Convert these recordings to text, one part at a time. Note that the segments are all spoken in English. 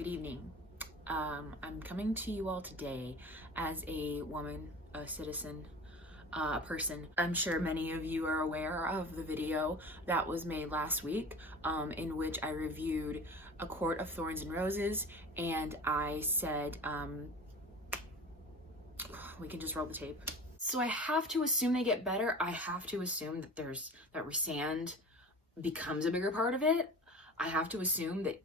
Good evening. I'm coming to you all today as a woman, a citizen, a person. I'm sure many of you are aware of the video that was made last week in which I reviewed A Court of Thorns and Roses, and I said, we can just roll the tape. So I have to assume they get better. I have to assume that that Rhysand becomes a bigger part of it. I have to assume that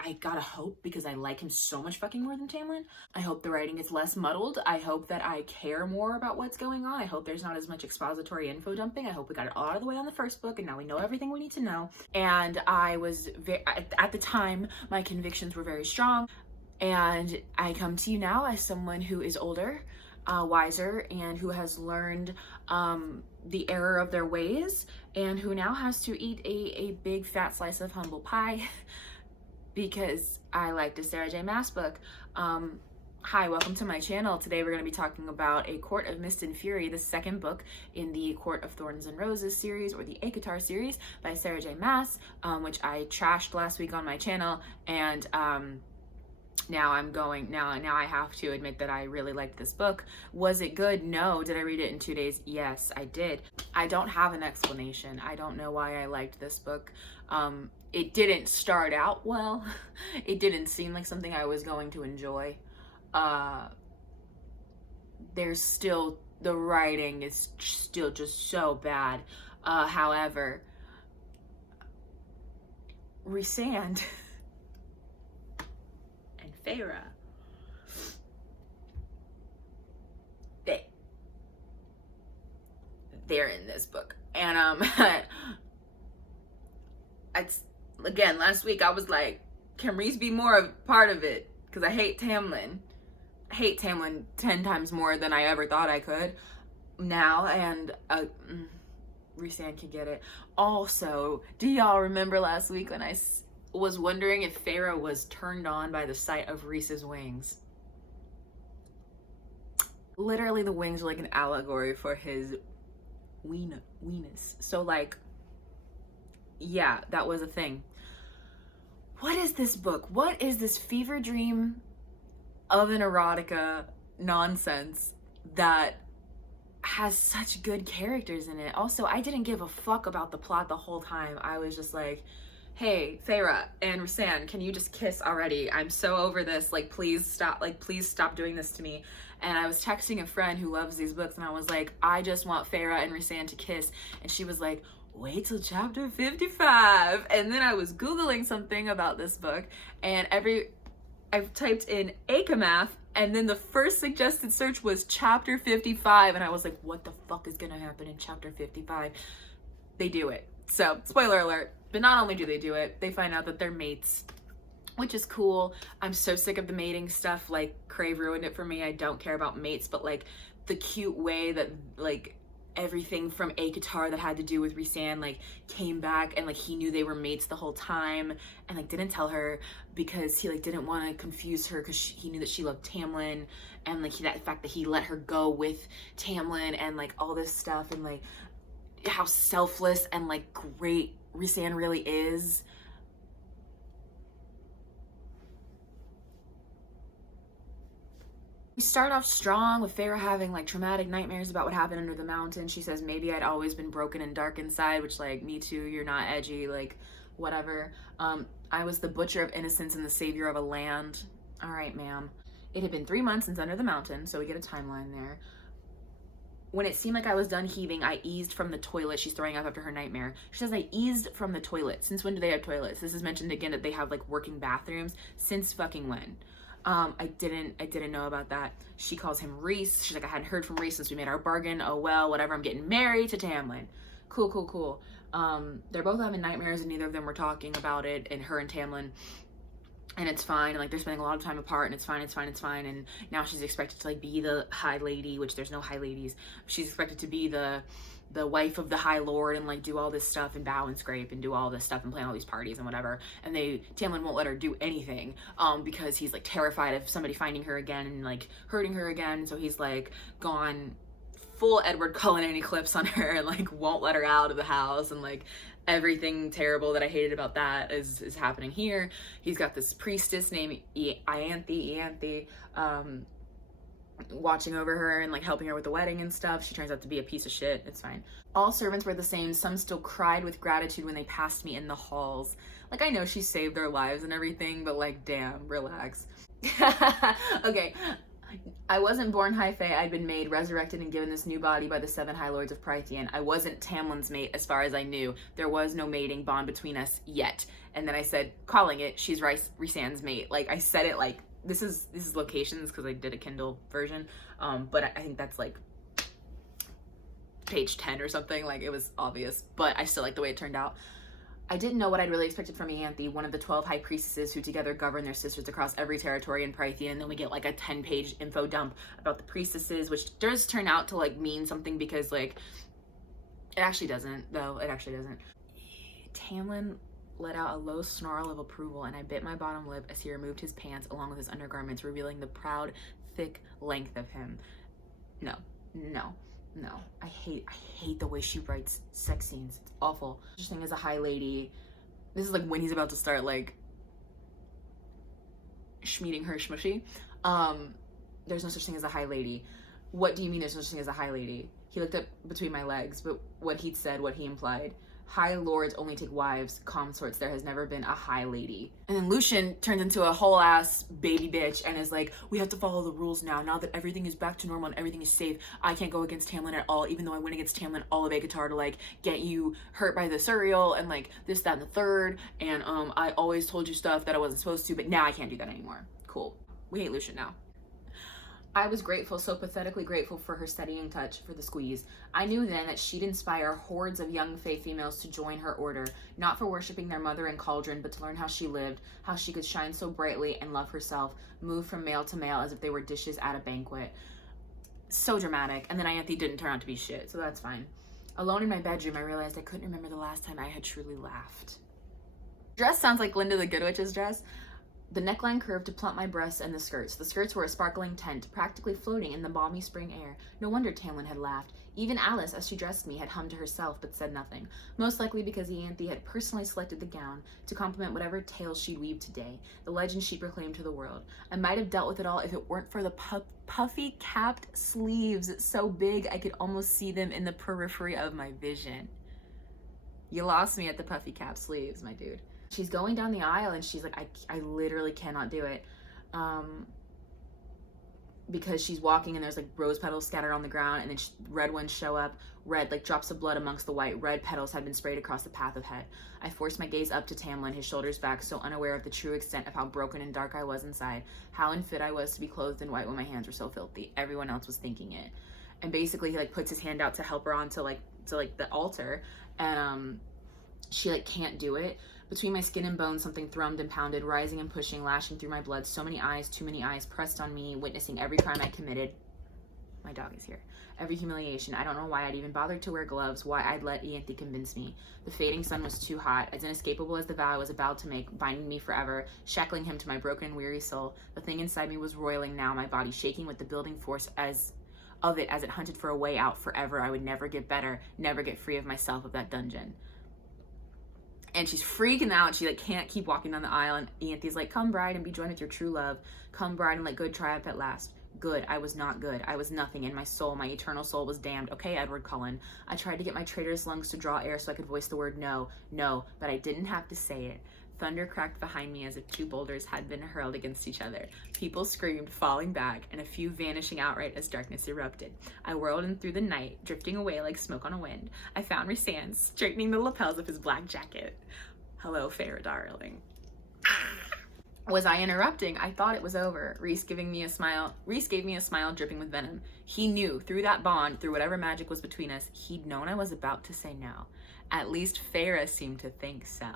I gotta hope, because I like him so much fucking more than Tamlin. I hope the writing is less muddled. I hope that I care more about what's going on. I hope there's not as much expository info dumping. I hope we got it all out of the way on the first book and now we know everything we need to know. And I was, at the time, my convictions were very strong. And I come to you now as someone who is older, wiser, and who has learned the error of their ways, and who now has to eat a big fat slice of humble pie because I liked a Sarah J. Maas book. Hi, welcome to my channel. Today we're going to be talking about A Court of Mist and Fury, the second book in the Court of Thorns and Roses series, or the ACOTAR series by Sarah J. Maas, which I trashed last week on my channel, and now I have to admit that I really liked this book. Was it good? No. Did I read it in 2 days? Yes, I did. I don't have an explanation. I don't know why I liked this book. It didn't start out well. It didn't seem like something I was going to enjoy. There's still, the writing is still just so bad. However, Rhysand and Feyre, they're in this book. And it's, again, last week I was like, can Rhys be more a part of it? Because I hate Tamlin. I hate Tamlin 10 times more than I ever thought I could now, and Rhysand can get it. Also, do y'all remember last week when I was wondering if Feyre was turned on by the sight of Rhys's wings? Literally, the wings were like an allegory for his weenus. So, like, yeah, that was a thing. What is this book? What is this fever dream of an erotica nonsense that has such good characters in it? Also, I didn't give a fuck about the plot the whole time. I was just like, hey, Feyre and Rhysand, can you just kiss already? I'm so over this. Like, please stop. Like, please stop doing this to me. And I was texting a friend who loves these books, and I was like, I just want Feyre and Rhysand to kiss. And she was like, wait till chapter 55. And then I was Googling something about this book, and I've typed in ACOMAF, and then the first suggested search was chapter 55. And I was like, what the fuck is gonna happen in chapter 55? They do it. So, spoiler alert. But not only do they do it, they find out that they're mates, which is cool. I'm so sick of the mating stuff. Like, Crave ruined it for me. I don't care about mates, but like the cute way that like everything from ACOTAR that had to do with Rhysand like came back, and like he knew they were mates the whole time, and like didn't tell her because he like didn't want to confuse her, because he knew that she loved Tamlin, and like that fact that he let her go with Tamlin, and like all this stuff, and like how selfless and like great Rhysand really is. We start off strong with Feyre having like traumatic nightmares about what happened under the mountain. She says, maybe I'd always been broken and dark inside, which, like, me too, you're not edgy, like, whatever. I was the butcher of innocence and the savior of a land. All right, ma'am. It had been 3 months since under the mountain, so we get a timeline there. When it seemed like I was done heaving, I eased from the toilet. She's throwing up after her nightmare. She says, I eased from the toilet. Since when do they have toilets? This is mentioned again that they have like working bathrooms. Since fucking when? I didn't know about that. She calls him Rhys. She's like, I hadn't heard from Rhys since we made our bargain. Oh well, whatever. I'm getting married to Tamlin. Cool. They're both having nightmares, and neither of them were talking about it, and her and Tamlin. And it's fine, and like they're spending a lot of time apart, and it's fine. And now she's expected to like be the High Lady, which there's no High Ladies. She's expected to be the wife of the High Lord, and like do all this stuff and bow and scrape and do all this stuff and plan all these parties and whatever. And Tamlin won't let her do anything because he's like terrified of somebody finding her again and like hurting her again. So he's like gone full Edward Cullen eclipse on her, and like won't let her out of the house, and like everything terrible that I hated about that is happening here. He's got this priestess named Ianthe, watching over her and like helping her with the wedding and stuff. She turns out to be a piece of shit. It's fine. All servants were the same. Some still cried with gratitude when they passed me in the halls. Like, I know she saved their lives and everything, but like, damn, relax. Okay. I wasn't born high fae. I'd been made, resurrected, and given this new body by the 7 high lords of Prythian. I wasn't Tamlin's mate as far as I knew. There was no mating bond between us yet. And then I said, calling it, she's Rhysand's mate. Like, I said it like, this is locations because I did a Kindle version. But I think that's like page 10 or something. Like, it was obvious, but I still like the way it turned out. I didn't know what I'd really expected from Ianthe, one of the 12 high priestesses who together govern their sisters across every territory in Prythian. And then we get like a 10-page info dump about the priestesses, which does turn out to like mean something because like, it actually doesn't though. It actually doesn't. Tamlin let out a low snarl of approval, and I bit my bottom lip as he removed his pants along with his undergarments, revealing the proud, thick length of him. No. I hate the way she writes sex scenes. It's awful. Interesting as a high lady. This is like when he's about to start like schmeeding her schmushy. There's no such thing as a high lady. What do you mean there's no such thing as a high lady? He looked up between my legs, but what he'd said, what he implied. High lords only take wives, consorts. There has never been a high lady. And then Lucien turns into a whole ass baby bitch and is like, we have to follow the rules now. Now that everything is back to normal and everything is safe, I can't go against Tamlin at all, even though I went against Tamlin all of Aketar to like get you hurt by the Suriel and like this, that, and the third. And I always told you stuff that I wasn't supposed to, but now I can't do that anymore. Cool. We hate Lucien now. I was grateful, so pathetically grateful for her steadying touch, for the squeeze. I knew then that she'd inspire hordes of young fae females to join her order, not for worshipping their mother and cauldron, but to learn how she lived, how she could shine so brightly and love herself, move from male to male as if they were dishes at a banquet. So dramatic. And then Ianthe didn't turn out to be shit, so that's fine. Alone in my bedroom, I realized I couldn't remember the last time I had truly laughed. Dress sounds like Linda the Good Witch's dress. The neckline curved to plump my breasts and the skirts. The skirts were a sparkling tent, practically floating in the balmy spring air. No wonder Tamlin had laughed. Even Alice, as she dressed me, had hummed to herself but said nothing. Most likely because Ianthe had personally selected the gown to complement whatever tales she'd weave today, the legend she proclaimed to the world. I might have dealt with it all if it weren't for the puffy capped sleeves, so big I could almost see them in the periphery of my vision. You lost me at the puffy capped sleeves, my dude. She's going down the aisle and she's like, I literally cannot do it. Because she's walking and there's like rose petals scattered on the ground, and then red ones show up, red, like drops of blood amongst the white. Red petals had been sprayed across the path of head. I forced my gaze up to Tamlin, his shoulders back, so unaware of the true extent of how broken and dark I was inside, how unfit I was to be clothed in white when my hands were so filthy. Everyone else was thinking it. And basically he like puts his hand out to help her onto like the altar, and she like can't do it. Between my skin and bones, something thrummed and pounded, rising and pushing, lashing through my blood. So many eyes, too many eyes, pressed on me, witnessing every crime I committed. My dog is here. Every humiliation. I don't know why I'd even bothered to wear gloves, why I'd let Ianthe convince me. The fading sun was too hot, as inescapable as the vow I was about to make, binding me forever, shackling him to my broken and weary soul. The thing inside me was roiling now, my body shaking with the building force as it hunted for a way out forever. I would never get better, never get free of myself, of that dungeon. And she's freaking out. She like can't keep walking down the aisle, and Ianthe's like, come bride and be joined with your true love. Come bride and let good triumph at last. Good. I was not good. I was nothing in my soul. My eternal soul was damned. Okay, Edward Cullen. I tried to get my traitorous lungs to draw air so I could voice the word no, but I didn't have to say it. Thunder cracked behind me as if 2 boulders had been hurled against each other. People screamed, falling back, and a few vanishing outright as darkness erupted. I whirled in through the night, drifting away like smoke on a wind. I found Rhysand, straightening the lapels of his black jacket. Hello, fair darling. Was I interrupting? I thought it was over. Rhys gave me a smile dripping with venom. He knew, through that bond, through whatever magic was between us, he'd known I was about to say no. At least Farah seemed to think so.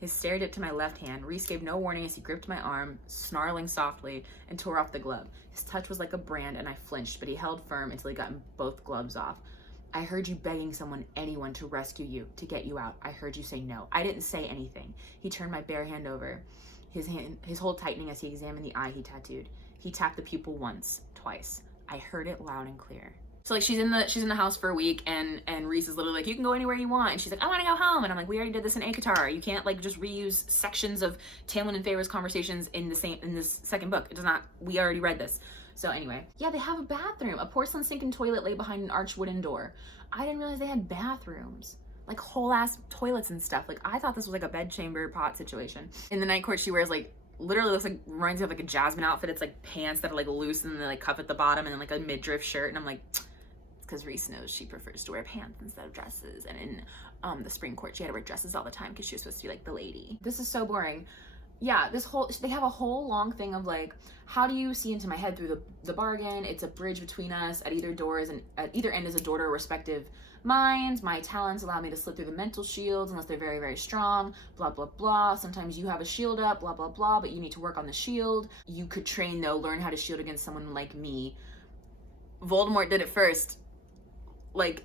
His stare dipped to my left hand. Rhys gave no warning as he gripped my arm, snarling softly, and tore off the glove. His touch was like a brand, and I flinched, but he held firm until he got both gloves off. I heard you begging anyone to rescue you, to get you out. I heard you say no. I didn't say anything. He turned my bare hand over, his hold tightening as he examined the eye he tattooed. He tapped the pupil once, twice. I heard it loud and clear. So like she's in the house for a week, and Reese is literally like, you can go anywhere you want, and she's like, I want to go home, and I'm like, we already did this in ACOTAR. You can't like just reuse sections of Tamlin and Feyre's conversations in this second book. It does not. We already read this. So anyway, yeah, they have a bathroom, a porcelain sink and toilet lay behind an arched wooden door. I didn't realize they had bathrooms, like whole ass toilets and stuff. Like I thought this was like a bedchamber pot situation. In the night court, she wears like, literally looks like, reminds me of like a Jasmine outfit. It's like pants that are like loose and they like cuff at the bottom, and then like a midriff shirt. And I'm like, it's because Reese knows she prefers to wear pants instead of dresses. And in the spring court, she had to wear dresses all the time because she was supposed to be like the lady. This is so boring. Yeah, they have a whole long thing of like, how do you see into my head through the bargain? It's a bridge between us. At either end is a door to respective minds. My talents allow me to slip through the mental shields unless they're very, very strong. Blah, blah, blah. Sometimes you have a shield up, blah, blah, blah, but you need to work on the shield. You could train though, learn how to shield against someone like me. Voldemort did it first. Like,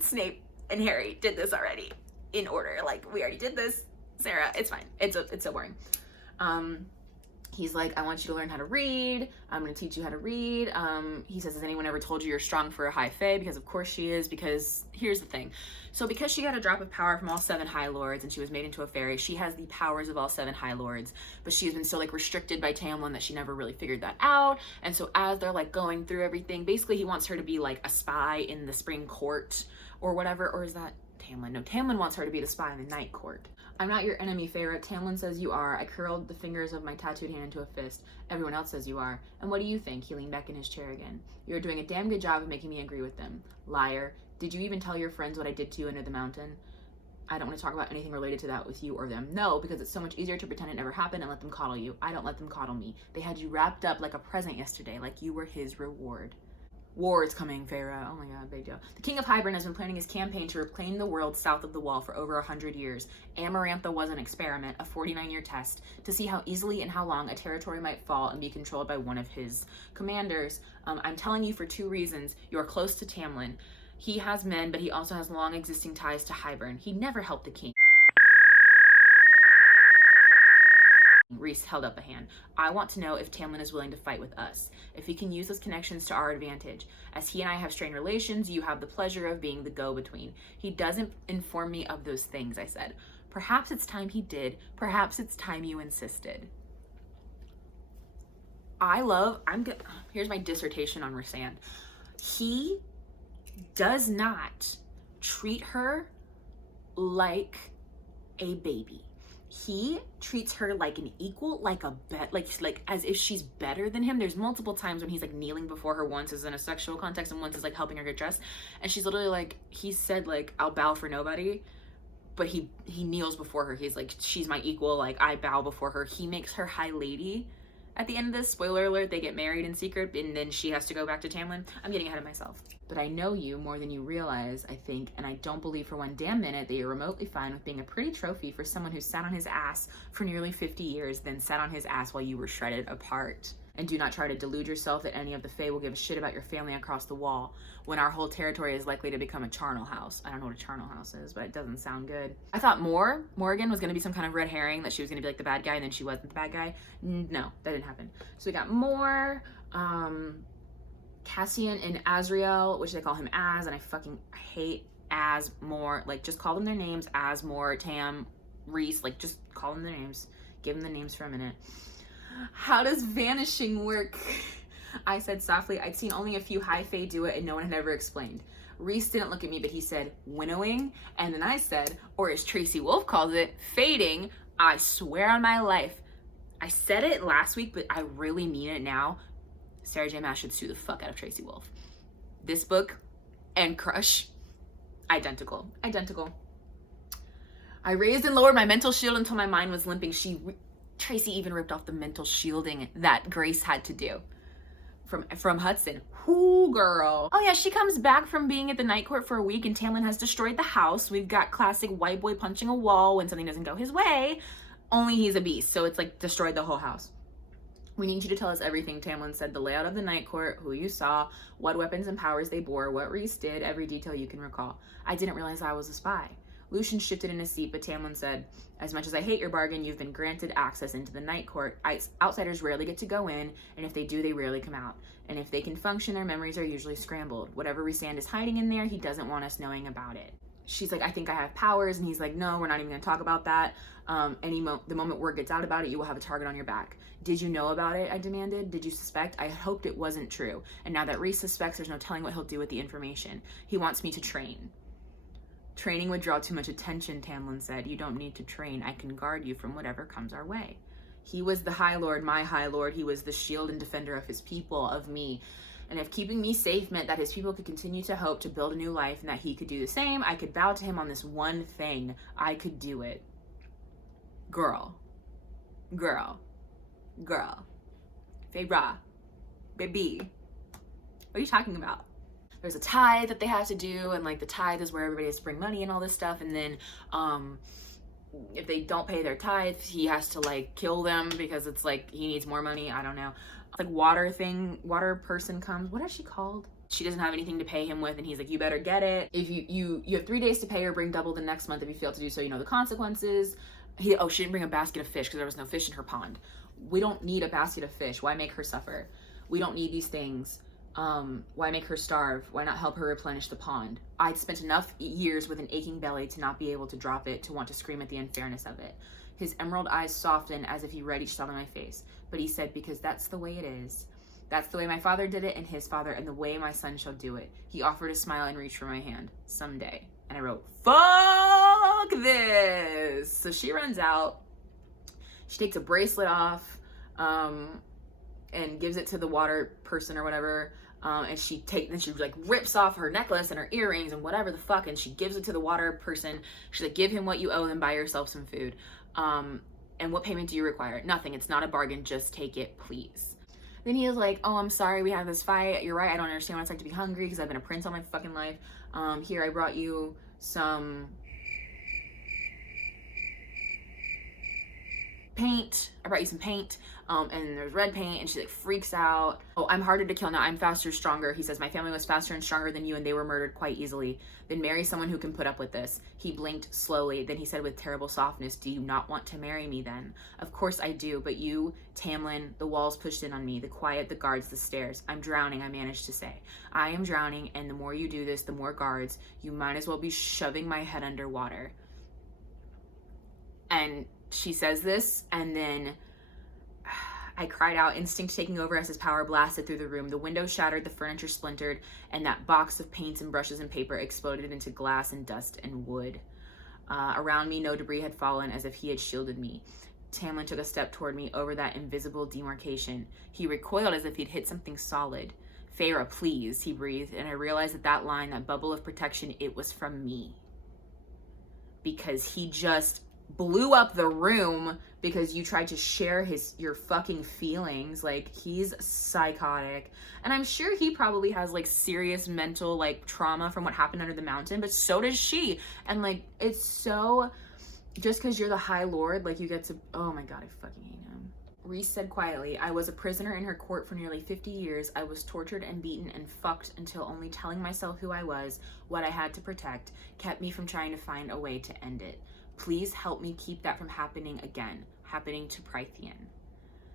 Snape and Harry did this already in order. Like, we already did this. Sarah, it's fine. It's so boring. He's like, I want you to learn how to read. I'm going to teach you how to read. He says, has anyone ever told you you're strong for a high fae? Because of course she is, because here's the thing. So because she got a drop of power from all 7 High Lords and she was made into a fairy, she has the powers of all 7 High Lords, but she's been so like restricted by Tamlin that she never really figured that out. And so as they're like going through everything, basically he wants her to be like a spy in the spring court or whatever. Or is that Tamlin? No, Tamlin wants her to be the spy in the night court. I'm not your enemy, Feyre. Tamlin says you are. I curled the fingers of my tattooed hand into a fist. Everyone else says you are. And what do you think? He leaned back in his chair again. You're doing a damn good job of making me agree with them. Liar. Did you even tell your friends what I did to you under the mountain? I don't want to talk about anything related to that with you or them. No, because it's so much easier to pretend it never happened and let them coddle you. I don't let them coddle me. They had you wrapped up like a present yesterday, like you were his reward. War is coming, Feyre. Oh my god, big deal. The King of Hybern has been planning his campaign to reclaim the world south of the Wall for over 100 years. Amarantha was an experiment, a 49-year test, to see how easily and how long a territory might fall and be controlled by one of his commanders. I'm telling you for 2 reasons. You're close to Tamlin. He has men, but he also has long existing ties to Hybern. He never helped the king. Reese held up a hand. I want to know if Tamlin is willing to fight with us, if he can use those connections to our advantage. As he and I have strained relations, you have the pleasure of being the go-between. He doesn't inform me of those things, I said. Perhaps it's time he did. Perhaps it's time you insisted. Here's my dissertation on Rhysand. He does not treat her like a baby. He treats her like an equal, like as if she's better than him. There's multiple times when he's like kneeling before her. Once is in a sexual context and once is like helping her get dressed, and she's literally like, he said like, I'll bow for nobody, but he kneels before her. He's like, she's my equal, like I bow before her. He makes her high lady. At the end of this, spoiler alert, they get married in secret and then she has to go back to Tamlin. I'm getting ahead of myself. But I know you more than you realize, I think, and I don't believe for one damn minute that you're remotely fine with being a pretty trophy for someone who sat on his ass for nearly 50 years, then sat on his ass while you were shredded apart. And do not try to delude yourself that any of the Fae will give a shit about your family across the wall when our whole territory is likely to become a charnel house. I don't know what a charnel house is, but it doesn't sound good. I thought Morgan was going to be some kind of red herring, that she was going to be like the bad guy and then she wasn't the bad guy. No, that didn't happen. So we got more, Cassian and Azriel, which they call him Az, and I fucking hate Az more. Like, just call them their names. Az, Mor, Tam, Reese, like, just call them their names. Give them the names for a minute. How does vanishing work? I said softly. I'd seen only a few high fae do it and no one had ever explained. Reese didn't look at me, but he said, winnowing. And then I said, or as Tracy Wolf calls it, fading. I swear on my life. I said it last week, but I really mean it now. Sarah J. Maas should sue the fuck out of Tracy Wolf. This book and Crush, identical. I raised and lowered my mental shield until my mind was limping. Tracy even ripped off the mental shielding that Grace had to do from Hudson. Whoo, girl. Oh yeah, she comes back from being at the night court for a week and Tamlin has destroyed the house. We've got classic white boy punching a wall when something doesn't go his way. Only he's a beast, so it's like destroyed the whole house. We need you to tell us everything, Tamlin said. The layout of the night court, who you saw, what weapons and powers they bore, what Reese did, every detail you can recall. I didn't realize I was a spy. Lucian shifted in his seat, but Tamlin said, as much as I hate your bargain, you've been granted access into the night court. Outsiders rarely get to go in, and if they do, they rarely come out. And if they can function, their memories are usually scrambled. Whatever Rhysand is hiding in there, he doesn't want us knowing about it. She's like, I think I have powers, and he's like, no, we're not even gonna talk about that. The moment word gets out about it, you will have a target on your back. Did you know about it? I demanded. Did you suspect? I hoped it wasn't true. And now that Rhys suspects, there's no telling what he'll do with the information. He wants me to train. Training would draw too much attention, Tamlin said. You don't need to train. I can guard you from whatever comes our way. He was the High Lord, my High Lord. He was the shield and defender of his people, of me. And if keeping me safe meant that his people could continue to hope to build a new life and that he could do the same, I could bow to him on this one thing. I could do it. Girl. Febra. Baby. What are you talking about? There's a tithe that they have to do, and like the tithe is where everybody has to bring money and all this stuff, and then if they don't pay their tithe, he has to like kill them because it's like he needs more money. I don't know. Like water person comes. What is she called? She doesn't have anything to pay him with, and he's like, you better get it. If you have 3 days to pay or bring double the next month. If you fail to do so, you know the consequences. She didn't bring a basket of fish because there was no fish in her pond. We don't need a basket of fish. Why make her suffer? We don't need these things. Why make her starve? Why not help her replenish the pond? I'd spent enough years with an aching belly to not be able to drop it, to want to scream at the unfairness of it. His emerald eyes softened as if he read each thought on my face. But he said, because that's the way it is. That's the way my father did it and his father, and the way my son shall do it. He offered a smile and reached for my hand. Someday. And I wrote, fuck this! So she runs out. She takes a bracelet off, and gives it to the water person or whatever. And she like rips off her necklace and her earrings and whatever the fuck, and she gives it to the water person. She's like, give him what you owe and buy yourself some food. And what payment do you require? Nothing. It's not a bargain. Just take it, please. Then he was like, oh, I'm sorry we had this fight. You're right. I don't understand what it's like to be hungry because I've been a prince all my fucking life. Here, I brought you some paint. I brought you some paint. And there's red paint, and she like freaks out. Oh, I'm harder to kill now. I'm faster, stronger. He says, my family was faster and stronger than you, and they were murdered quite easily. Then marry someone who can put up with this. He blinked slowly. Then he said with terrible softness, do you not want to marry me then? Of course I do, but you, Tamlin, the walls pushed in on me, the quiet, the guards, the stairs. I'm drowning, I managed to say. I am drowning, and the more you do this, the more guards. You might as well be shoving my head underwater. And she says this, and then I cried out, instinct taking over as his power blasted through the room. The window shattered, the furniture splintered, and that box of paints and brushes and paper exploded into glass and dust and wood. Around me, no debris had fallen, as if he had shielded me. Tamlin took a step toward me over that invisible demarcation. He recoiled as if he'd hit something solid. Feyre, please, he breathed, and I realized that line, that bubble of protection, it was from me. Because he just blew up the room because you tried to share your fucking feelings. Like, he's psychotic, and I'm sure he probably has like serious mental like trauma from what happened under the mountain, but so does she. And like, it's so, just because you're the High Lord, like you get to, oh my god, I fucking hate him. Rhys said quietly, I was a prisoner in her court for nearly 50 years. I was tortured and beaten and fucked until only telling myself who I was, what I had to protect, kept me from trying to find a way to end it. Please help me keep that from happening again, happening to Prythian.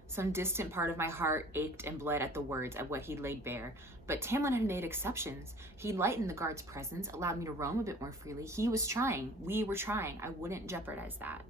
Some distant part of my heart ached and bled at the words of what he'd laid bare, but Tamlin had made exceptions. He lightened the guard's presence, allowed me to roam a bit more freely. He was trying. We were trying. I wouldn't jeopardize that.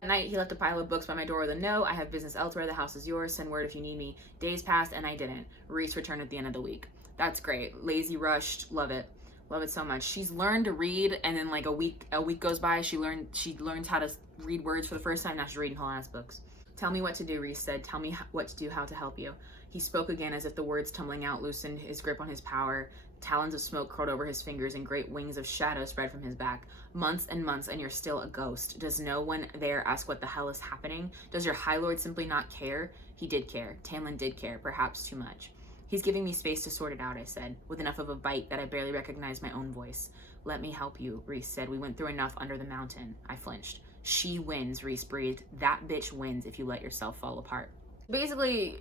At night, he left a pile of books by my door with a note. I have business elsewhere. The house is yours. Send word if you need me. Days passed, and I didn't. Rhys returned at the end of the week. That's great. Lazy rushed. Love it. Love it so much. She's learned to read, and then like a week goes by, she learns how to read words for the first time. Now she's reading whole ass books. Tell me what to do, Rhys said. Tell me what to do, how to help you. He spoke again as if the words tumbling out loosened his grip on his power. Talons of smoke curled over his fingers and great wings of shadow spread from his back. Months and months, and you're still a ghost. Does no one there ask what the hell is happening? Does your High Lord simply not care? He did care. Tamlin did care, perhaps too much. He's giving me space to sort it out, I said, with enough of a bite that I barely recognized my own voice. Let me help you, Rhys said. We went through enough under the mountain. I flinched. She wins, Rhys breathed. That bitch wins if you let yourself fall apart. Basically,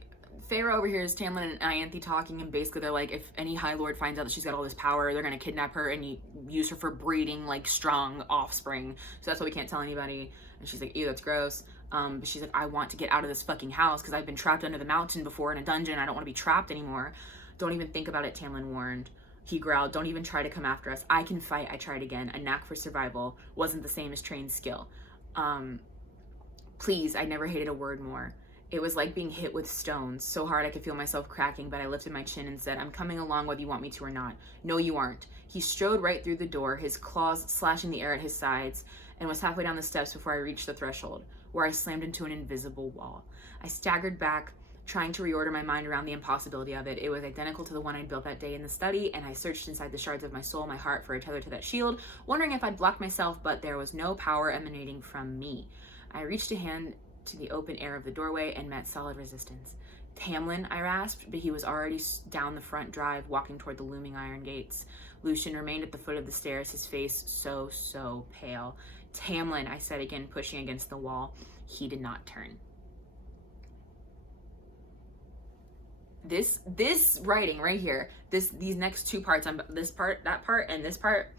Feyre overhears Tamlin and Ianthe talking, and basically they're like, if any High Lord finds out that she's got all this power, they're gonna kidnap her and use her for breeding like strong offspring. So that's why we can't tell anybody. And she's like, ew, that's gross. But she's like, I want to get out of this fucking house because I've been trapped under the mountain before in a dungeon. I don't want to be trapped anymore. Don't even think about it, Tamlin warned. He growled, don't even try to come after us. I can fight, I tried again. A knack for survival wasn't the same as trained skill. Please, I never hated a word more. It was like being hit with stones, so hard I could feel myself cracking, but I lifted my chin and said, I'm coming along whether you want me to or not. No, you aren't. He strode right through the door, his claws slashing the air at his sides, and was halfway down the steps before I reached the threshold, where I slammed into an invisible wall. I staggered back, trying to reorder my mind around the impossibility of it. It was identical to the one I'd built that day in the study, and I searched inside the shards of my soul, my heart, for a tether to that shield, wondering if I'd blocked myself, but there was no power emanating from me. I reached a hand to the open air of the doorway and met solid resistance. Tamlin, I rasped, but he was already down the front drive, walking toward the looming iron gates. Lucian remained at the foot of the stairs, his face so pale. Tamlin, I said again, pushing against the wall. He did not turn. This writing right here, these next two parts, this part, that part, and this part.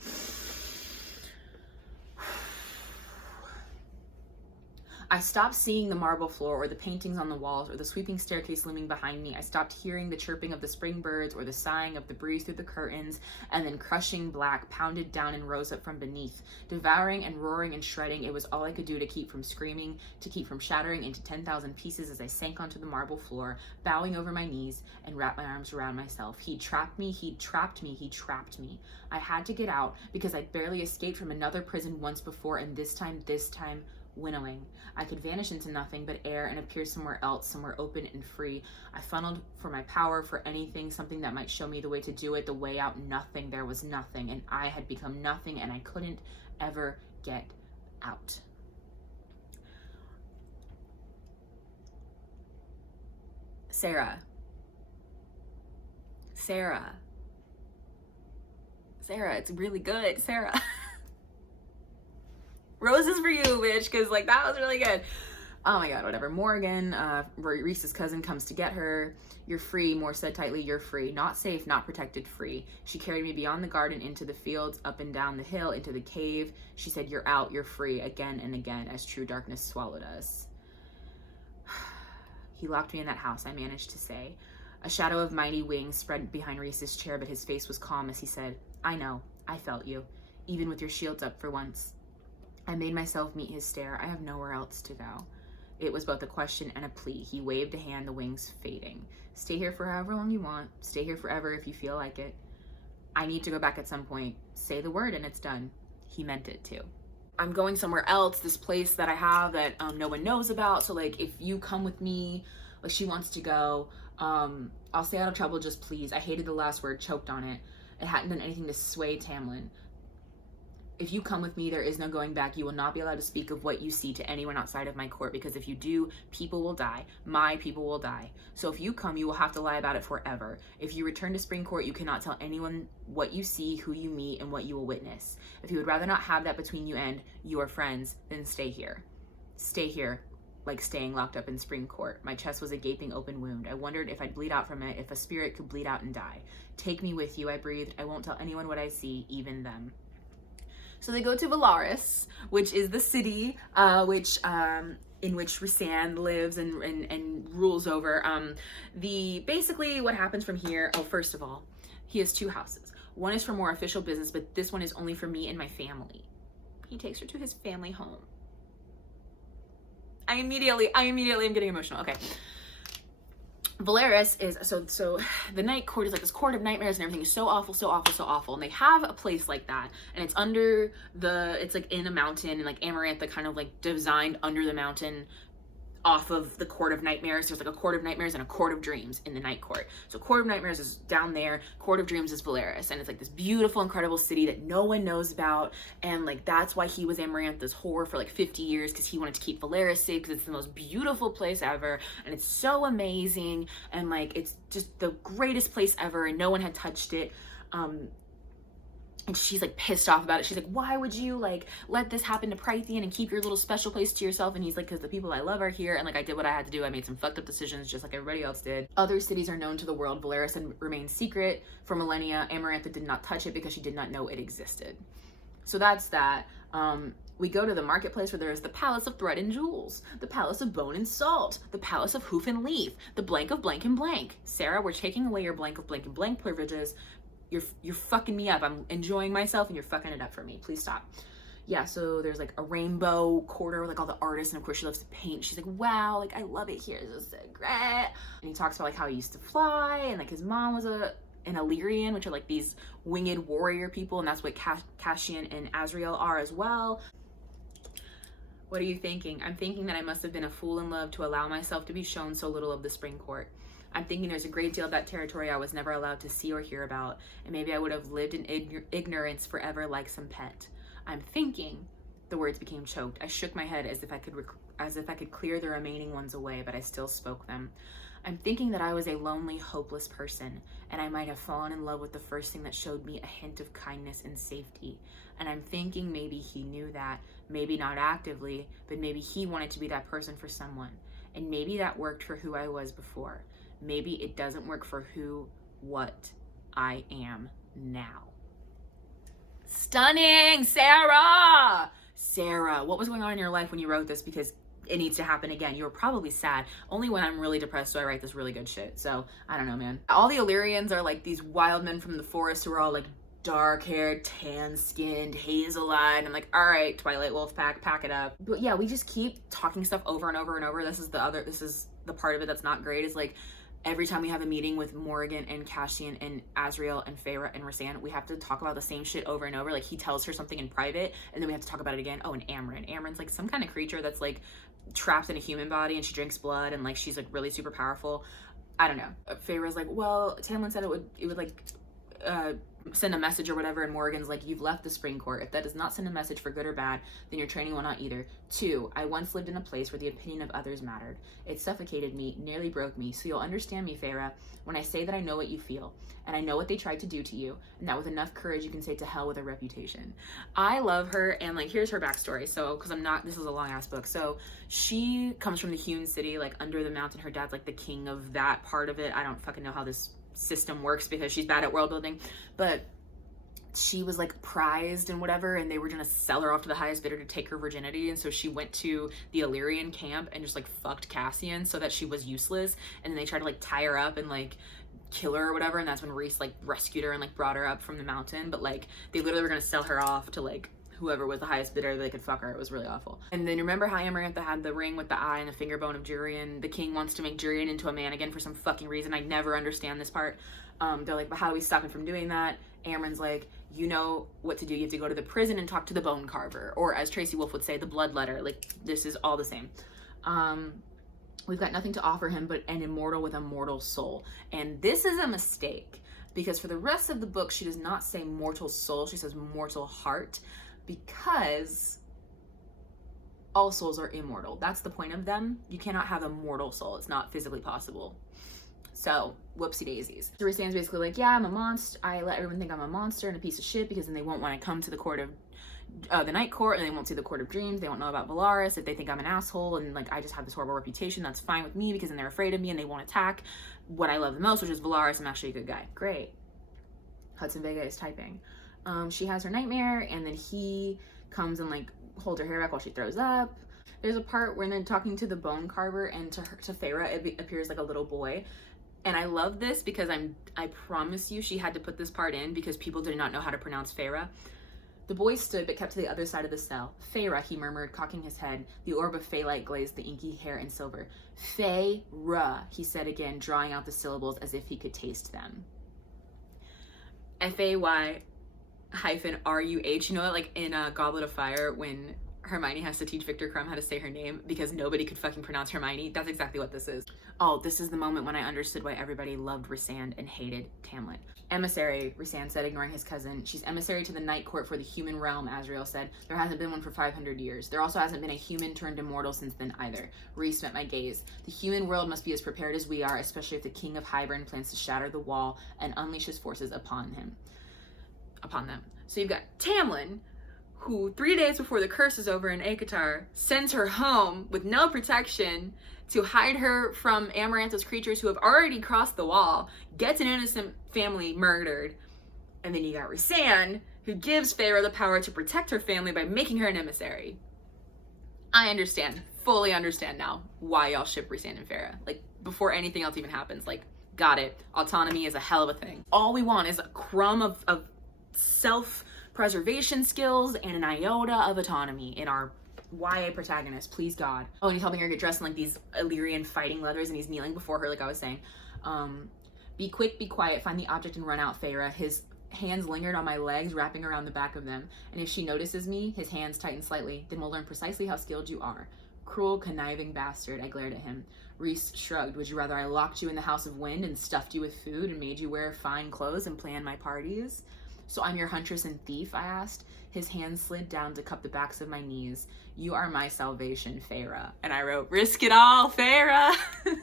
I stopped seeing the marble floor or the paintings on the walls or the sweeping staircase looming behind me. I stopped hearing the chirping of the spring birds or the sighing of the breeze through the curtains, and then crushing black pounded down and rose up from beneath. Devouring and roaring and shredding, it was all I could do to keep from screaming, to keep from shattering into 10,000 pieces as I sank onto the marble floor, bowing over my knees and wrapped my arms around myself. He trapped me, he trapped me, he trapped me. I had to get out because I'd barely escaped from another prison once before, and this time, winnowing. I could vanish into nothing but air and appear somewhere else, somewhere open and free. I funneled for my power, for anything, something that might show me the way to do it, the way out. Nothing. There was nothing, and I had become nothing, and I couldn't ever get out. Sarah, it's really good, Sarah. Roses for you, bitch, because like that was really good. Oh my god, whatever. Morgan, Reese's cousin, comes to get her. You're free, Moore said tightly. You're free. Not safe, not protected, free. She carried me beyond the garden, into the fields, up and down the hill, into the cave. She said, you're out, you're free, again and again, as true darkness swallowed us. He locked me in that house, I managed to say. A shadow of mighty wings spread behind Reese's chair, but his face was calm as he said, I know, I felt you, even with your shields up for once. I made myself meet his stare. I have nowhere else to go. It was both a question and a plea. He waved a hand, the wings fading. Stay here for however long you want. Stay here forever if you feel like it. I need to go back at some point. Say the word and it's done. He meant it too. I'm going somewhere else, this place that I have that no one knows about. So like if you come with me, like she wants to go, I'll stay out of trouble, just please. I hated the last word, choked on it. It hadn't done anything to sway Tamlin. If you come with me, there is no going back. You will not be allowed to speak of what you see to anyone outside of my court, because if you do, people will die. My people will die. So if you come, you will have to lie about it forever. If you return to Spring Court, you cannot tell anyone what you see, who you meet, and what you will witness. If you would rather not have that between you and your friends, then stay here. Stay here, like staying locked up in Spring Court. My chest was a gaping open wound. I wondered if I'd bleed out from it, if a spirit could bleed out and die. Take me with you, I breathed. I won't tell anyone what I see, even them. So they go to Valaris, which is the city in which Rhysand lives and rules over. Basically what happens from here, first of all, he has two houses. One is for more official business, but this one is only for me and my family. He takes her to his family home. I immediately am getting emotional. Okay. Valaris is, so the night court is like this court of nightmares and everything is so awful. And they have a place like that, and it's under it's like in a mountain, and like Amarantha kind of like designed under the mountain off of the court of nightmares. There's like a court of nightmares and a court of dreams in the night court. So court of nightmares is down there, court of dreams is Valaris, and it's like this beautiful, incredible city that no one knows about, and like that's why he was Amarantha's whore for like 50 years, because he wanted to keep Valaris safe, because it's the most beautiful place ever, and it's so amazing, and like it's just the greatest place ever, and no one had touched it. And she's like pissed off about it. She's like, why would you like let this happen to Prythian and keep your little special place to yourself? And he's like, because the people I love are here, and like I did what I had to do. I made some fucked up decisions just like everybody else did. Other cities are known to the world. Valeris had remained secret for millennia. Amarantha did not touch it because she did not know it existed. So that's that. We go to the marketplace where there is the Palace of Thread and Jewels, the Palace of Bone and Salt, the Palace of Hoof and Leaf, the blank of blank and blank. Sarah, we're taking away your blank of blank and blank privileges. You're fucking me up. I'm enjoying myself and you're fucking it up for me. Please stop. Yeah, so there's like a rainbow quarter with like all the artists, and of course she loves to paint. She's like, wow, like I love it here. This is so great. And he talks about like how he used to fly, and like his mom was an Illyrian, which are like these winged warrior people, and that's what Cassian and Azriel are as well. What are you thinking? I'm thinking that I must have been a fool in love to allow myself to be shown so little of the spring court. I'm thinking there's a great deal of that territory I was never allowed to see or hear about, and maybe I would have lived in ignorance forever like some pet. I'm thinking, the words became choked. I shook my head as if I could clear the remaining ones away, but I still spoke them. I'm thinking that I was a lonely, hopeless person, and I might have fallen in love with the first thing that showed me a hint of kindness and safety. And I'm thinking maybe he knew that, maybe not actively, but maybe he wanted to be that person for someone. And maybe that worked for who I was before. Maybe it doesn't work for what I am now. Stunning, Sarah! Sarah, what was going on in your life when you wrote this? Because it needs to happen again. You were probably sad. Only when I'm really depressed do I write this really good shit. So, I don't know, man. All the Illyrians are like these wild men from the forest who are all like dark-haired, tan-skinned, hazel-eyed. I'm like, all right, Twilight Wolfpack, pack it up. But yeah, we just keep talking stuff over and over and over. This is the part of it that's not great, is like, every time we have a meeting with Morrigan and Cassian and Azriel and Feyre and Rhysand, we have to talk about the same shit over and over. Like, he tells her something in private, and then we have to talk about it again. Oh, and Amren. Amren's like some kind of creature that's like trapped in a human body, and she drinks blood, and like she's like really super powerful. I don't know. Feyre's like, well, Tamlin said it would like send a message or whatever, and Morrigan's like, you've left the spring court. If that does not send a message for good or bad, then your training will not either. 2, I once lived in a place where the opinion of others mattered. It suffocated me, nearly broke me, so you'll understand me, Feyre, when I say that I know what you feel, and I know what they tried to do to you, and that with enough courage you can say to hell with a reputation. I love her, and like, here's her backstory. So, because this is a long ass book. So she comes from the hewn city, like under the mountain. Her dad's like the king of that part of it. I don't fucking know how this system works because she's bad at world building, but she was like prized and whatever, and they were gonna sell her off to the highest bidder to take her virginity, and so she went to the Illyrian camp and just like fucked Cassian so that she was useless, and then they tried to like tie her up and like kill her or whatever, and that's when Rhys like rescued her and like brought her up from the mountain. But like they literally were gonna sell her off to like whoever was the highest bidder, they could fuck her. It was really awful. And then remember how Amarantha had the ring with the eye and the finger bone of Jurian? The king wants to make Jurian into a man again for some fucking reason. I never understand this part. They're like, but how do we stop him from doing that? Amren's like, you know what to do. You have to go to the prison and talk to the bone carver, or as Tracy Wolf would say, the bloodletter. Like, this is all the same. We've got nothing to offer him but an immortal with a mortal soul. And this is a mistake, because for the rest of the book, she does not say mortal soul. She says mortal heart, because all souls are immortal. That's the point of them. You cannot have a mortal soul. It's not physically possible. So, whoopsie daisies. Rhysand's basically like, yeah, I'm a monster. I let everyone think I'm a monster and a piece of shit, because then they won't want to come to the court of the night court, and they won't see the court of dreams. They won't know about Valeris if they think I'm an asshole, and like I just have this horrible reputation. That's fine with me, because then they're afraid of me and they won't attack what I love the most, which is Valeris. I'm actually a good guy. Great. Hudson Vega is typing. She has her nightmare, and then he comes and like holds her hair back while she throws up. There's a part where they're talking to the bone carver, and to Feyre it appears like a little boy. And I love this because I promise you she had to put this part in because people did not know how to pronounce Feyre. The boy stood but kept to the other side of the cell. Feyre, he murmured, cocking his head. The orb of Fey-light glazed the inky hair in silver. Feyre, he said again, drawing out the syllables as if he could taste them. F-A-Y -R-U-H. You know, like in Goblet of Fire, when Hermione has to teach Victor Crumb how to say her name because nobody could fucking pronounce Hermione? That's exactly what this is. Oh, this is the moment when I understood why everybody loved Rhysand and hated Tamlin. Emissary, Rhysand said, ignoring his cousin. She's emissary to the night court for the human realm, Azriel said. There hasn't been one for 500 years. There also hasn't been a human turned immortal since then either. Rhys met my gaze. The human world must be as prepared as we are, especially if the king of Hybern plans to shatter the wall and unleash his forces upon him. upon them. So you've got Tamlin, who 3 days before the curse is over in Akatar, sends her home with no protection to hide her from Amarantha's creatures who have already crossed the wall, gets an innocent family murdered. And then you got Rhysand, who gives Feyre the power to protect her family by making her an emissary. I understand, fully understand now why y'all ship Rhysand and Feyre. Like, before anything else even happens, like, got it. Autonomy is a hell of a thing. All we want is a crumb of self-preservation skills and an iota of autonomy in our YA protagonist, please God. Oh, and he's helping her get dressed in like these Illyrian fighting leathers, and he's kneeling before her, like I was saying. Be quick, be quiet, find the object and run out, Feyre. His hands lingered on my legs, wrapping around the back of them. And if she notices me, his hands tighten slightly. Then we'll learn precisely how skilled you are. Cruel, conniving bastard, I glared at him. Rhys shrugged. Would you rather I locked you in the House of Wind and stuffed you with food and made you wear fine clothes and plan my parties? So I'm your huntress and thief, I asked. His hands slid down to cup the backs of my knees. You are my salvation, Feyre. And I wrote, risk it all, Feyre.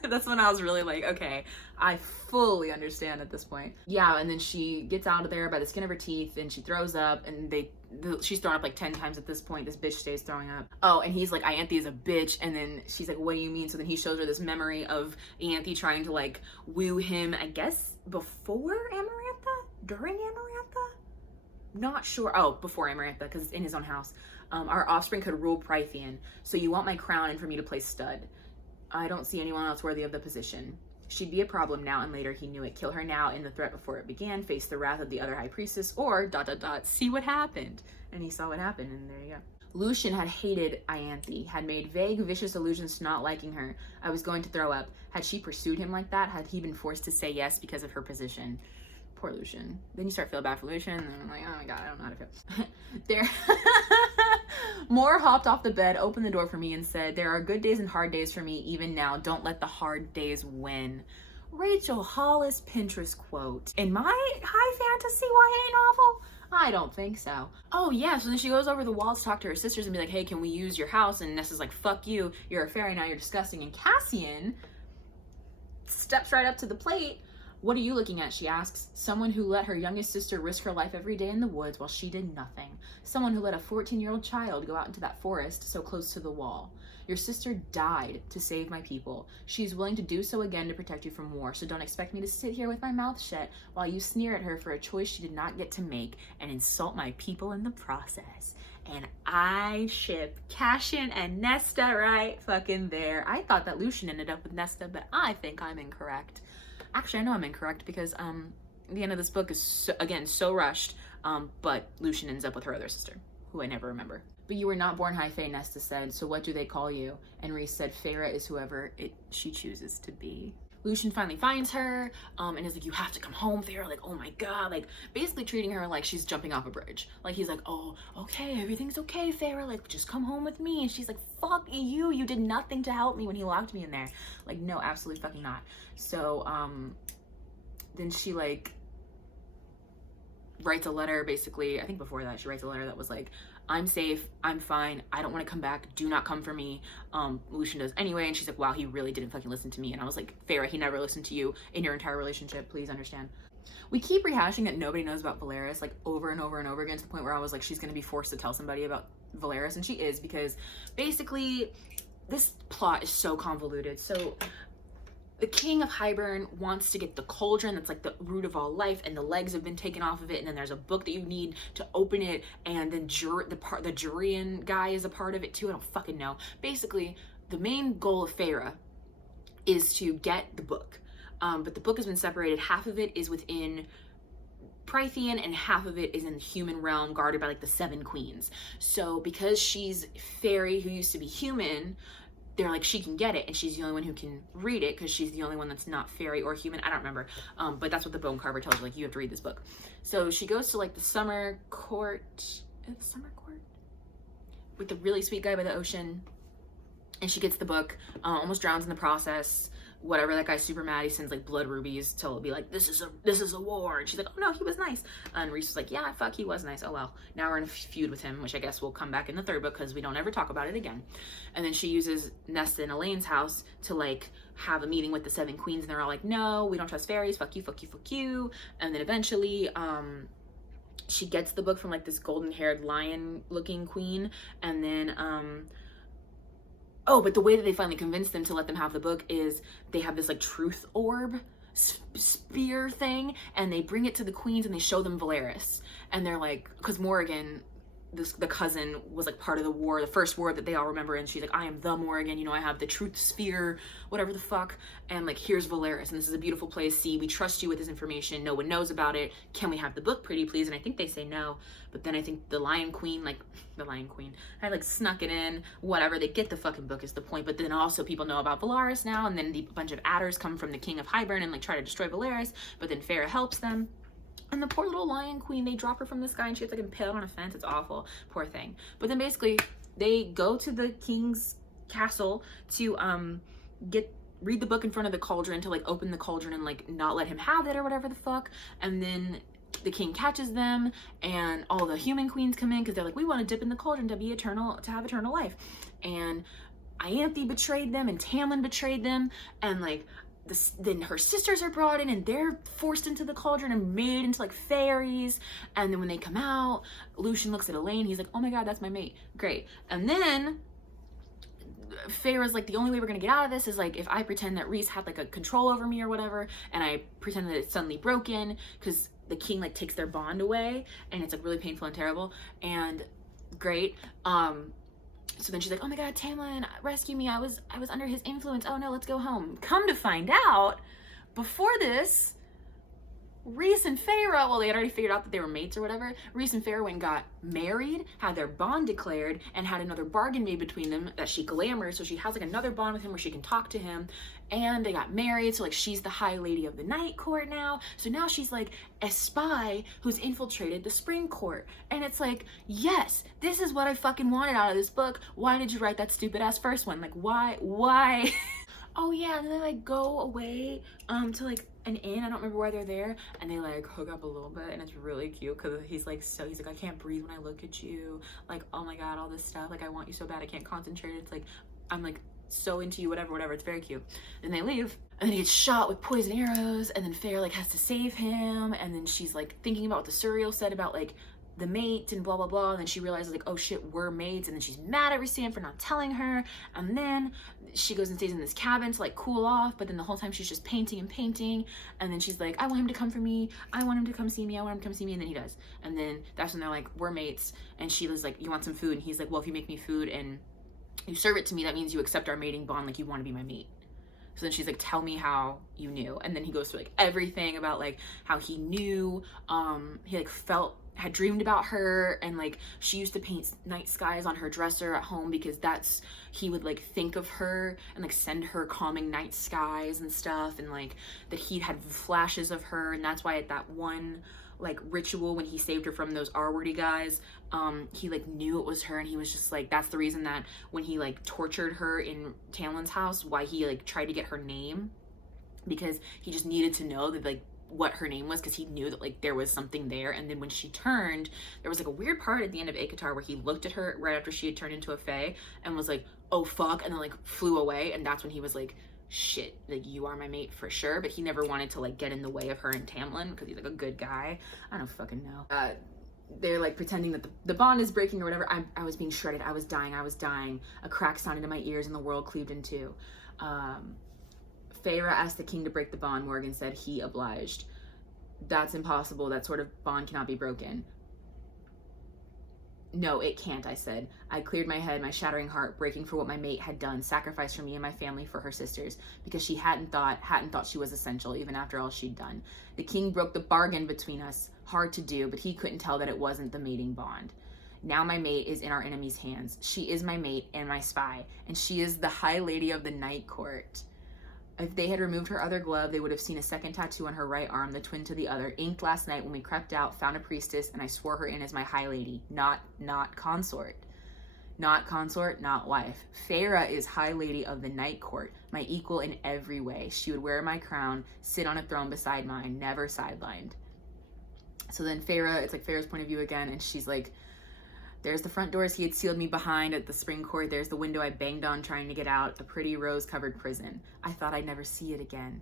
That's when I was really like, okay, I fully understand at this point. Yeah, and then she gets out of there by the skin of her teeth, and she throws up, and she's thrown up like 10 times at this point. This bitch stays throwing up. Oh, and he's like, Ianthe is a bitch. And then she's like, what do you mean? So then he shows her this memory of Ianthe trying to like woo him, I guess, before Amarantha? During Amarantha? Not sure. Oh, before Amarantha, because it's in his own house. Our offspring could rule Prythian, so you want my crown and for me to play stud. I don't see anyone else worthy of the position. She'd be a problem now and later, he knew it. Kill her now in the threat before it began, face the wrath of the other high priestess, or ... see what happened. And he saw what happened, and there you go. Lucian had hated Ianthe, had made vague, vicious allusions to not liking her. I was going to throw up. Had she pursued him like that? Had he been forced to say yes because of her position? Poor Lucian. Then you start feeling bad for Lucian, and I'm like, oh my God, I don't know how to feel. There. Moore hopped off the bed, opened the door for me, and said, there are good days and hard days for me, even now. Don't let the hard days win. Rachel Hollis Pinterest quote. In my high fantasy YA novel? I don't think so. Oh yeah, so then she goes over the wall to talk to her sisters and be like, hey, can we use your house? And Nessa's like, fuck you, you're a fairy now, you're disgusting. And Cassian steps right up to the plate. What are you looking at, she asks. Someone who let her youngest sister risk her life every day in the woods while she did nothing. Someone who let a 14-year-old child go out into that forest so close to the wall. Your sister died to save my people. She's willing to do so again to protect you from war, so don't expect me to sit here with my mouth shut while you sneer at her for a choice she did not get to make and insult my people in the process. And I ship Cassian and Nesta right fucking there. I thought that Lucian ended up with Nesta, but I think I'm incorrect. Actually, I know I'm incorrect because the end of this book is, so rushed, but Lucian ends up with her other sister, who I never remember. But you were not born high fae, Nesta said, so what do they call you? And Rhys said, Feyre is whoever she chooses to be. Lucian finally finds her, and is like, you have to come home, Feyre. Like, oh my God, like, basically treating her like she's jumping off a bridge. Like, he's like, oh, okay, everything's okay, Feyre. Like, just come home with me. And she's like, fuck you. You did nothing to help me when he locked me in there. Like, no, absolutely fucking not. So, then she, like, writes a letter, basically. I think before that, she writes a letter that was like, I'm safe, I'm fine, I don't want to come back, do not come for me. Lucian does anyway, and she's like, wow, he really didn't fucking listen to me. And I was like, Feyre, he never listened to you in your entire relationship, please understand. We keep rehashing that nobody knows about Valeris, like, over and over and over again, to the point where I was like, she's gonna be forced to tell somebody about Valeris, and she is, because basically this plot is so convoluted. So the king of Hybern wants to get the cauldron that's like the root of all life, and the legs have been taken off of it, and then there's a book that you need to open it, and then the Jurian guy is a part of it too. I don't fucking know. Basically, the main goal of Feyre is to get the book, but the book has been separated. Half of it is within Prythian, and half of it is in the human realm, guarded by like the 7 queens. So because she's fairy who used to be human, they're like, she can get it, and she's the only one who can read it because she's the only one that's not fairy or human. I don't remember, but that's what the bone carver tells you, like, you have to read this book. So she goes to like the summer court with the really sweet guy by the ocean, and she gets the book, almost drowns in the process. Whatever, that guy's super mad. He sends like blood rubies to be like, this is a war. And she's like, oh no, he was nice. And Rhys was like, yeah, fuck, he was nice. Oh well. Now we're in a feud with him, which I guess will come back in the 3rd book because we don't ever talk about it again. And then she uses Nesta and Elaine's house to like have a meeting with the 7 queens, and they're all like, no, we don't trust fairies. Fuck you, fuck you, fuck you. And then eventually, she gets the book from like this golden haired lion looking queen, and then oh, but the way that they finally convince them to let them have the book is they have this like truth orb spear thing, and they bring it to the queens and they show them Valeris, and they're like, because Morrigan, the cousin, was like part of the war, the first war that they all remember, and she's like, I am the Morrigan, you know, I have the truth sphere, whatever the fuck, and like, here's Valeris, and this is a beautiful place, see, we trust you with this information, no one knows about it, can we have the book, pretty please? And I think they say no, but then I think the Lion Queen had like snuck it in, whatever, they get the fucking book is the point, but then also people know about Valeris now, and then a bunch of adders come from the King of Hybern and like try to destroy Valeris, but then Feyre helps them. And the poor little Lion Queen, they drop her from the sky and she gets like impaled on a fence. It's awful. Poor thing. But then basically they go to the king's castle to read the book in front of the cauldron, to like open the cauldron and like not let him have it or whatever the fuck. And then the king catches them, and all the human queens come in because they're like, we want to dip in the cauldron to be eternal, to have eternal life. And Ianthe betrayed them and Tamlin betrayed them, and like then her sisters are brought in and they're forced into the cauldron and made into like fairies. And then when they come out, Lucien looks at Elaine, he's like, oh my god, that's my mate, great. And then Feyre's like, the only way we're gonna get out of this is like if I pretend that Rhys had like a control over me or whatever, and I pretend that it's suddenly broken, because the king like takes their bond away and it's like really painful and terrible. And great. So then she's like, oh my god, Tamlin, rescue me, I was under his influence, oh no, let's go home. Come to find out, before this, Rhys and Feyre, well, they had already figured out that they were mates or whatever. Rhys and Feyre went and got married, had their bond declared, and had another bargain made between them that she glamors, so she has like another bond with him where she can talk to him. And they got married, so like she's the High Lady of the Night Court now. So now she's like a spy who's infiltrated the Spring Court. And it's like, yes, this is what I fucking wanted out of this book. Why did you write that stupid ass first one? Like, why? Oh yeah, and then they like go away to like an inn, I don't remember why they're there, and they like hook up a little bit, and it's really cute because he's like, I can't breathe when I look at you, like, oh my god, all this stuff, like, I want you so bad I can't concentrate, it's like, I'm like so into you, whatever, it's very cute. Then they leave, and then he gets shot with poison arrows, and then Feyre like has to save him, and then she's like thinking about what the Surreal said about like the mate and blah blah blah, and then she realizes like, oh shit, we're mates, and then she's mad at Rhysand for not telling her, and then she goes and stays in this cabin to like cool off, but then the whole time she's just painting, and then she's like, I want him to come for me, I want him to come see me, and then he does, and then that's when they're like, we're mates, and she was like, you want some food, and he's like, well, if you make me food and you serve it to me, that means you accept our mating bond, like you want to be my mate. So then she's like, tell me how you knew, and then he goes through like everything about like how he knew, he like had dreamed about her, and like she used to paint night skies on her dresser at home because he would like think of her and like send her calming night skies and stuff, and like that he'd had flashes of her, and that's why at that one like ritual when he saved her from those R-wordy guys, he like knew it was her, and he was just like, that's the reason that when he like tortured her in Tamlin's house, why he like tried to get her name, because he just needed to know that like what her name was, because he knew that like there was something there. And then when she turned, there was like a weird part at the end of ACOTAR where he looked at her right after she had turned into a fae and was like, oh fuck, and then like flew away, and that's when he was like, shit, like you are my mate for sure. But he never wanted to like get in the way of her and Tamlin because he's like a good guy. I don't fucking know. They're like pretending that the bond is breaking or whatever. I was being shredded, I was dying, a crack sounded in my ears and the world cleaved in two. Feyre asked the king to break the bond. Morgan said he obliged. That's impossible. That sort of bond cannot be broken. No, it can't, I said. I cleared my head, my shattering heart, breaking for what my mate had done, sacrificed for me and my family for her sisters, because she hadn't thought she was essential, even after all she'd done. The king broke the bargain between us. Hard to do, but he couldn't tell that it wasn't the mating bond. Now my mate is in our enemy's hands. She is my mate and my spy, and she is the High Lady of the Night Court. If they had removed her other glove, they would have seen a second tattoo on her right arm, the twin to the other, inked last night when we crept out, found a priestess, and I swore her in as my High Lady, not consort. Not consort, not wife. Feyre is High Lady of the Night Court, my equal in every way. She would wear my crown, sit on a throne beside mine, never sidelined. So then Feyre, it's like Feyre's point of view again, and she's like, there's the front doors he had sealed me behind at the Spring Court. There's the window I banged on trying to get out, a pretty rose-covered prison. I thought I'd never see it again.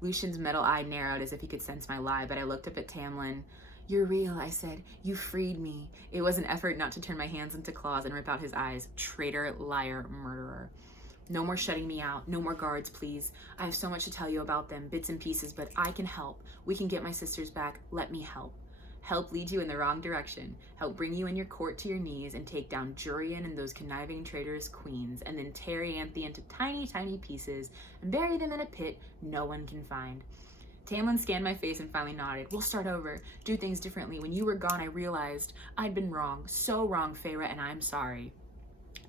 Lucien's metal eye narrowed as if he could sense my lie, but I looked up at Tamlin. You're real, I said. You freed me. It was an effort not to turn my hands into claws and rip out his eyes. Traitor, liar, murderer. No more shutting me out. No more guards, please. I have so much to tell you about them, bits and pieces, but I can help. We can get my sisters back. Let me help. Help lead you in the wrong direction. Help bring you and your court to your knees and take down Jurian and those conniving traitorous queens, and then tear Anthe into tiny, tiny pieces and bury them in a pit no one can find. Tamlin scanned my face and finally nodded. We'll start over. Do things differently. When you were gone, I realized I'd been wrong. So wrong, Feyre, and I'm sorry.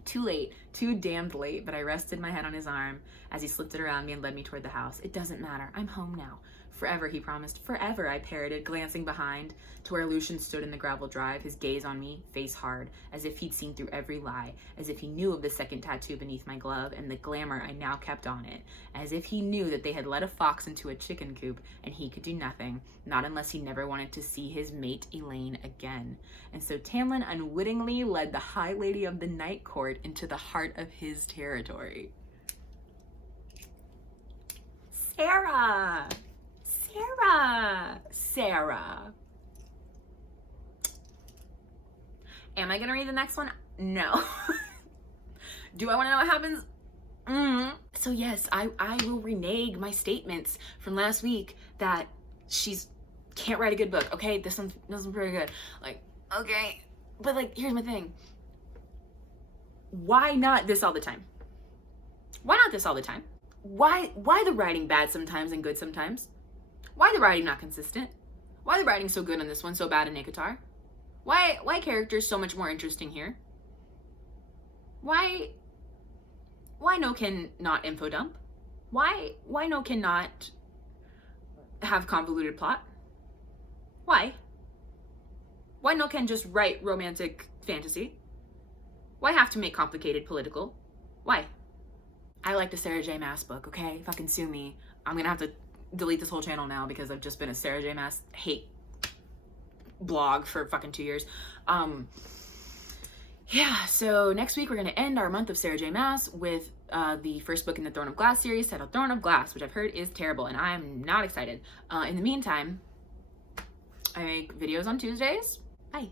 Too late, too damned late, but I rested my head on his arm as he slipped it around me and led me toward the house. It doesn't matter. I'm home now. Forever, he promised. Forever, I parroted, glancing behind to where Lucian stood in the gravel drive, his gaze on me, face hard, as if he'd seen through every lie, as if he knew of the second tattoo beneath my glove and the glamour I now kept on it, as if he knew that they had let a fox into a chicken coop and he could do nothing, not unless he never wanted to see his mate Elaine again. And so Tamlin unwittingly led the High Lady of the Night Court into the heart of his territory. Sarah! Sarah. Am I gonna read the next one? No. Do I want to know what happens? So yes, I will renege my statements from last week that she's can't write a good book. Okay, this one's pretty good. Like, okay, but like, here's my thing. Why not this all the time? Why not this all the time? Why the writing bad sometimes and good sometimes? Why the writing not consistent? Why the writing so good on this one, so bad in Nikatar? Why characters so much more interesting here? Why no can not info dump? Why no cannot have convoluted plot? Why no can just write romantic fantasy? Why have to make complicated political? Why? I like the Sarah J. Maas book, okay? Fucking sue me. I'm gonna have to delete this whole channel now because I've just been a Sarah J. Maas hate blog for fucking 2 years. Yeah, so next week we're gonna end our month of Sarah J. Maas with the first book in the Throne of Glass series titled Throne of Glass, which I've heard is terrible and I'm not excited. In the meantime, I make videos on Tuesdays. Bye.